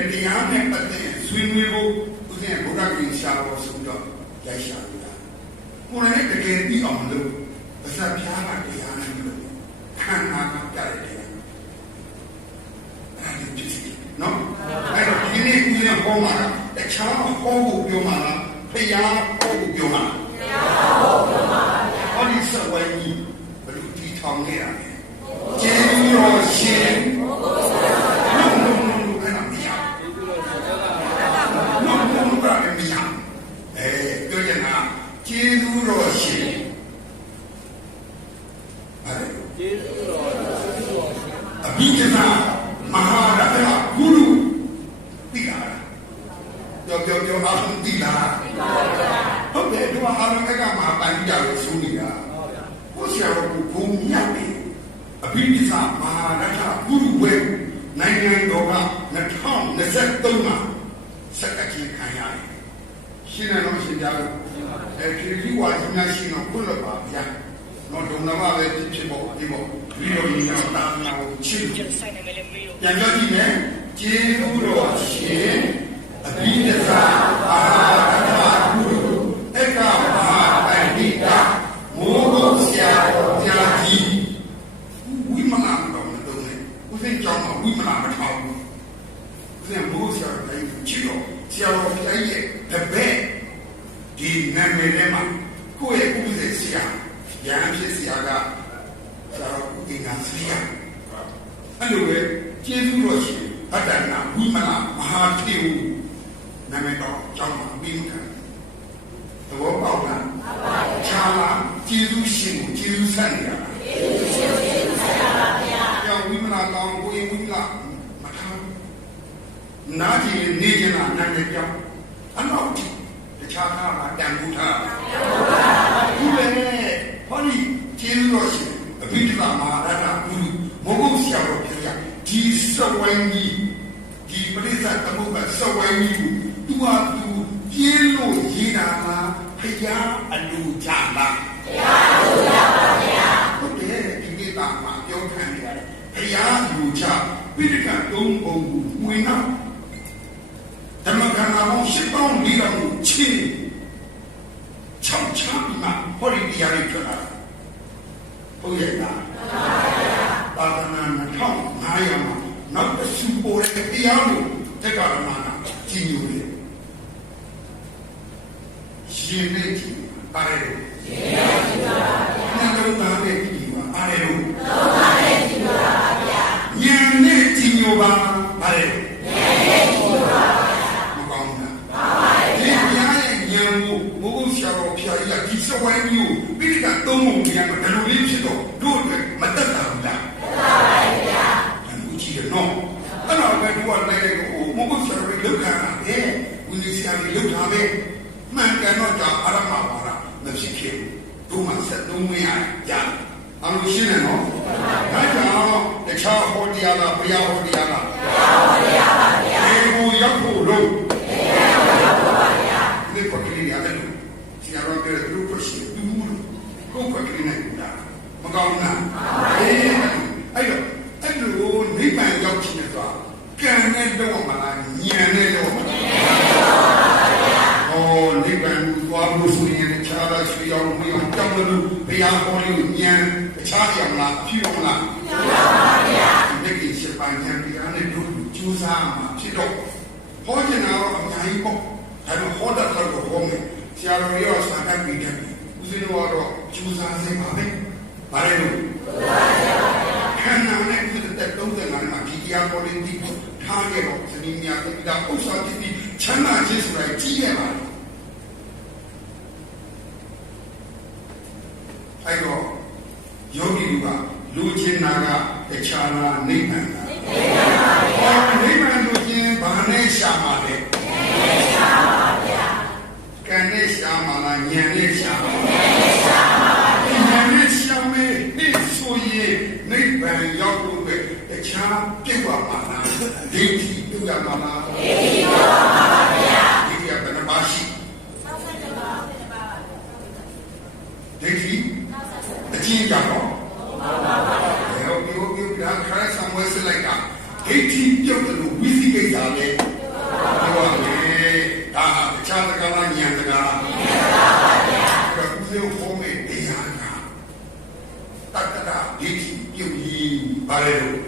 တဲ့တရားနဲ့ပတ်သက်ဆွေးနွေးဖို့ဦးဇင်းဘုရားကြီးရှာတော်ဆိုတော့ရိုက်ရှာလို့တာကိုယ်နဲ့တကယ်ပြီးအောင်လို့အစပြားကတရားနဲ့လို့ခန္ဓာကကြတဲ့တရားအဲ့ဒီကြည့်နော်အဲ့တော့ဒီနေ့ဦးဇင်းဟောမှာတခြားဟောဖို့ပြောမှာလားဖရာဟောဖို့ပြောမှာလားဖရာဟောပြောမှာပါဗျာဟောဒီစဝိုင်းကြီးဘယ်လိုတည်ထောင်ခဲ့ရလဲကျေးဇူးတော်ရှင်ဘုရားဆရာလုံးလုံးလုံးအဲ့ဒါမရဘူးလုံးလုံးလုံးကလည်းမရအဲပြောချင်တာကျေးဇူး တော်ရှင်အဲ့ဒါကျေးဇူးတော်အဘိဓမ္မာမဟာရတနာဂုရုတိလာပြောပြောပြောအားလုံးတိလာဟုတ်တယ်ဒီမှာအားလုံးကမှအတိုင်းကြလို့ဆိုနေတာကိုဆရာတော်ကဘုံမြတ်ပြီအဘိဓမ္မာမဟာရတနာဂုရုဝဲနိုင်ငံတော်က2023မှာစက်ကချင်းခံရတယ်ရှင်းတယ်လို့ရှင်းကြလို့အဲဒီဒီဝါဒီများရှင်းတော့ဘုလို့ပါဗျာတော့ဒုံနာမပဲဖြစ်ဖို့ဒီပေါ့ဒီလိုမျိုးတော့တာနာကိုချစ်ကျဆိုင်နေမယ်မေးလို့ပြန်ပြောကြည့်မယ်ကျေးဇူးတော်ရှင်အဘိဓမ္မာအာရဟကုရုအက္ခမဟာပန္တိတာမိုးကုတ်ဆရာတော်ဘုရားကြီးဝိမလာမတော်မတော်နဲ့ဦးစင်ကြောင်းမှာဝိမလာမထောင်ဘူးဦးစင်မိုးဆရာတော်ဘုရားကြီးချစ်တော်ဆရာတော်ဘုရားရဲ့တပည့်ဒီနာမည်ထဲမှာကိုယ့်ရဲ့ဥပဒေဆရာရဟန်းဖြစ်ဆရာကဆရာတော်ဦးအင်္ဂါဆရာ အဲ့လိုပဲ ကျေးဇူးတော်ရှင်အတ္တနာဝိမလမဟာထေဝနာမည်တော်ကြောင်းမှာပြီးခံသဘောပေါက်လားမှန်ပါဗျာခြားလားကျေးဇူးရှင်ကိုကျေးဇူးဆက်နေတာကျေးဇူးရှင်ကိုကျေးဇူးဆက်ပါပါဗျာကြောင့်ဝိမလကောင်းကိုရင်ဝိမလမထားနာကြည့်နေကြလားနာမည်ကြောင်းအနောက်တိတခြားကားမှာတန်ဖိုးထားတန်ဖိုးထားဒီပဲဟောဒီကျေးဇူးတော်ရှင်အဘိဓမ္မာမဟာရတ္တဂုရုမဟုတ်ဆရာတော်ဖြစ်ရ ဒီစဝိုင်းကြီးဒီပရိသတ်သမုပ္ပါစဝိုင်းကြီးကိုသူဟာသူပြင်းလို့ရေးတာလားဖရာအလူကြလားဖရာအလူကြပါဗျာဟုတ်တယ်ဒီကိစ္စမှာပြောခံနေရတယ်ဖရာအလူကြပိဋကသုံးပုံကိုဝင်တော့ဓမ္မကဏ္ဍပေါင်းရှစ်ပေါင်းလေးတော်ကိုချင်းချောင်းချမ်းပြီးမှဟောဒီတရားလေးထွက်လာတာဟုတ်ရဲ့လား သာသနာ2500မှာနောက်တစ်စုပေါ်တဲ့တရားကိုတက္ကရာမနာကြီးညိုတယ်ရှင်နေကြီးပါတယ်ရှင်နေကြီးပါဗျာနှလုံးသားနဲ့ကြီးပါပါတယ်လို့နှလုံးသားနဲ့ကြီးပါဗျာဉာဏ်နဲ့ကြီးညိုပါပါတယ်ဉာဏ်နဲ့ကြီးညိုပါဗျာမကောင်းဘူးလားမှန်ပါဗျာဒီဉာဏ်ရဲ့ဉာဏ်ကိုဘုရားဆရာတော်ဖျားကြီးကဒီစဝိုင်းမျိုးပိဋကသုံးပုံပြန်တော့ဒီလိုလေးဖြစ်တော့တို့အတွက်မတက်တာဘူးလား ဘူးကြီးရနော်အဲ့တော့ဘယ်သူကလည်းကိုမဟုတ်ဆရာတွေလောက်ခံတာလေဝိနည်းဆရာတွေလောက်ထားပဲမှန်ကန်တော့ကြာအရမပါတာမဖြစ်ဖြစ်တို့မှဆက်သုံးဝင်ရကြအလို ရှင်းတယ်နော်ဒါကြောင့်တခြားဟောတရားလားဘုရားဟောတရားလားဘုရားဟောတရားပါဗျာဒီကိုရောက်ဖို့လို့ဒီကိုရောက်ဖို့ပါဗျာဒီကိုကလေးရတယ်လို့ဆရာတော်ကလည်းသူ့ကိုရှိသူ့ကိုကိုကလေးနဲ့ကူတာမကောင်းလားအေးအဲ့တော့အဲ့လိုနိဗ္ဗာန်ရောက်ချင်တယ်ဆိုတာကံနဲ့တော့မလားဉာဏ်နဲ့တော့မလားဟောနိဗ္ဗာန်ကိုသွားလို့ဆိုရင်ခြားလာရွှေအောင်မအောင်တောင်းလို့ဘုရားဟောလို့ဉာ ဏ်အခြားရမလားအဖြစ်မလားဖြစ်ပါပါဗျာဒီကိစ္စပညာဉာဏ်နဲ့တို့ကြိုးစားမှာဖြစ်တော့ဟောကျင်တာတော့အများကြီးပေါ့ဒါပေမဲ့ဟောတတ်တော့ဟောမယ်ဆရာတော်ရောစာတတ်ပြီးတယ်ဦးဇင်းတော်ကတော့ကြိုးစားစေပါပဲဗါလဲလို့ ခန္ဓာနဲ့ဥဒ္ဒတ်35မှာဒီတရားပေါ်လေးဒီထားခဲ့တော့ဇနီးများတိတာဥစ္စာတိတိချမ်းသာခြင်းဆိုတာကြီးခဲ့ပါလေအဲ့တော့ ယောဂီကလူချင်းနာကတခြားလားနိဗ္ဗာန်လားနိဗ္ဗာန်ပါဗျာနိဗ္ဗာန်လူချင်းဘာနဲ့ရှာမှာလဲနဲ့ရှာပါဗျာကံနဲ့ရှာမှာလားဉာဏ်နဲ့ရှာမှာလားဉာဏ်နဲ့ရှာပါဗျာဉာဏ်နဲ့ရှာမယ်ဟိဆိုရင်နိဗ္ဗာန်ရောက်လို့ပဲတခြားပြည့်ဝမှာလားဒိဋ္ဌိပြုရမှာလားဒိဋ္ဌိပြုရမှာပါဗျာဒိဋ္ဌိကဘယ်နှပါရှိဒိဋ္ဌိအချင်း ကိစ္စနဲ့ပြောရမယ်ဒါအခြားတက္ကလာဉာဏ်တက္ကလာဉာဏ်တက္ကလာပါဗျာအဲ့တော့ဦးဇင်းဟောမယ့်နေရာကတက္ကတာဒီတိပြုပြီးပါလေလို့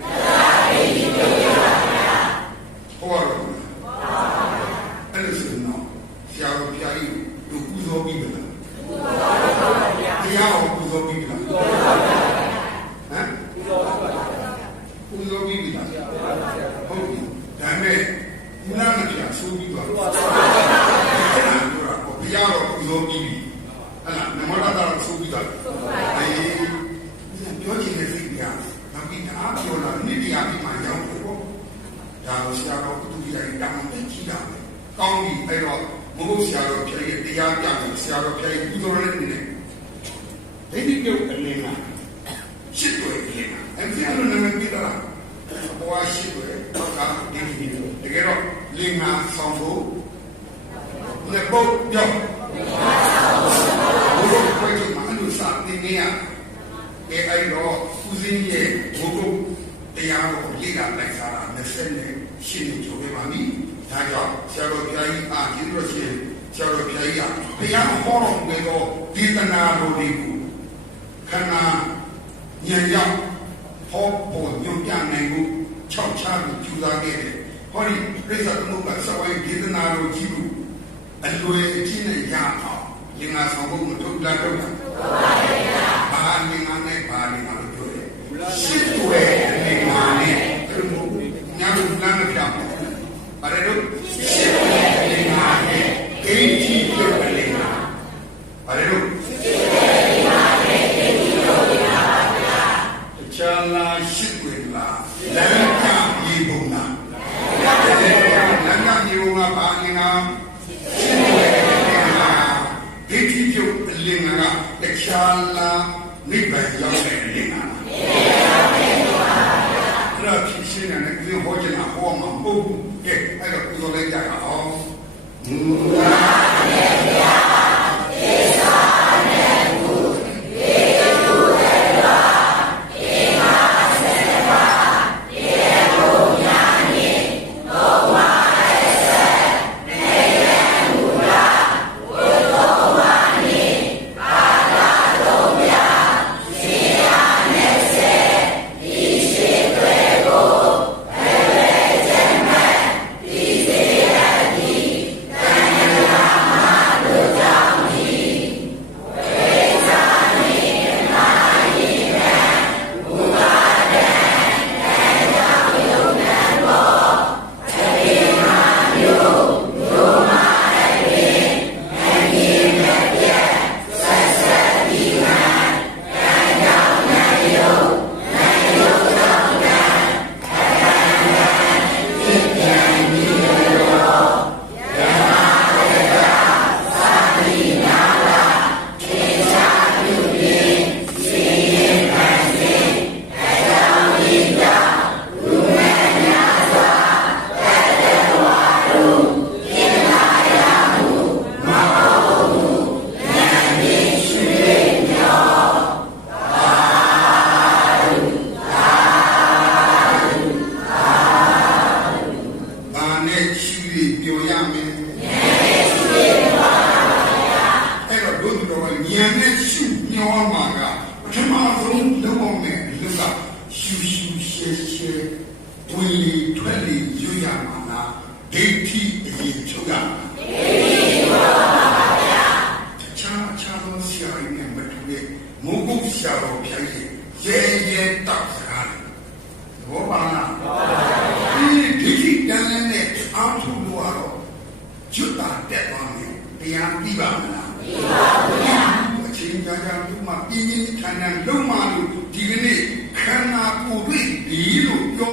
ပူဇော်ပြီးပြီဟဲ့လားနမောတတာဆိုးပြီးတာအေးပြောချင်တဲ့စိတ်ကနောက်ပြီးအားပြောလာနိတရားပြီးမှရောက်တယ်ပေါ့ဒါကိုဆရာတော်ကုသကြီးတိုင်းတောင်းတဲ့ကြီးတာပဲကောင်းပြီအဲ့တော့မဟုတ်ဆရာတော်ဖြစ်ရဲ့တရားပြတယ်ဆရာတော်ဖြစ်ရဲ့ပူဇော်တဲ့နေနဲ့ဒိဋ္ဌိပြုတ်အနေနဲ့ရှစ်တွေ့နေတယ်အဲ့ဒီအလိုနာမည်ပြတာဘဝရှိတယ်တော့ကဒိဋ္ဌိပြုတ်တကယ်တော့လင်္ကာဆောင်ဖို့လက်ပုတ်ပြောင်းဘုရားကိုကြည့်မှအလိုစာနေနေရအဲအဲ့တော့ဦးစင်းရဲ့ဘုကုတ် တရားကိုလေ့လာလိုက်စားတာ20နဲ့ရှင်းနေကြပဲပါမည်ဒါကြောင့်ဆရာတော်ဘုရားကြီးအားကျေးဇူးတော်ရှင်ဆရာတော်ဘုရားကြီးကဘုရားဟောတော်မူသောဒေသနာတော်တွေကိုခန္ဓာဉာဏ်ကြောင့်ဟောပေါ်ညွှန်ပြနိုင်မှု၆ချာကိုကျူစားခဲ့တယ်ဟောဒီပြိဿသမုပ္ပါစဝိုင်းဒေသနာတော်ကြီးကိုအလွယ်အချင်းနဲ့ရအောင်လင်္ကာဆောင်ဖို့မထုတ်လာတော့ဘူးဘာလင်္ကာနဲ့ဘာလင်္ကာလို့ပြောတယ်ရှစ်ွယ် ဘာလဲလို့ရှစ်ွယ်လင်္ကာနဲ့ဒိဋ္ဌိပြုတ်လင်္ကာဘာလဲလို့ရှစ်ွယ်လင်္ကာနဲ့ဒိဋ္ဌိပြုတ်လင်္ကာပါဗျာချာလာရှစ်ွယ်လားလမ်းကပြေပုံလားလမ်းကပြေပုံကဘာလင်္ကာဒိဋ္ဌိပြုတ်လင်္ကာကတခြားလားနိဗ္ဗာန်ရောက်တဲ့လင်္ကာအဲ့တော့ဖြစ် ရှင်းတဲ့ဒီဟောချင်တာဟောမှာမဟုတ်ဘူးကဲအဲ့တော့ပြောလိုက်ကြအောင်မူလာ ရှိပြောမှာကပထမဆုံးလုံးဝမယ်လူကရှူရှူရှဲရှဲတွင်လီထွက်လီယူရမှာလားဒိဋ္ဌိအရင်ချုပ်ရမှာဒိဋ္ဌိချုပ်ရပါဗျာချာချာသောဆရာကြီးနဲ့မတူတဲ့မုဂုတ်ဆရာတော်ဖြိုင်းရဲ့ရဲရဲတောက်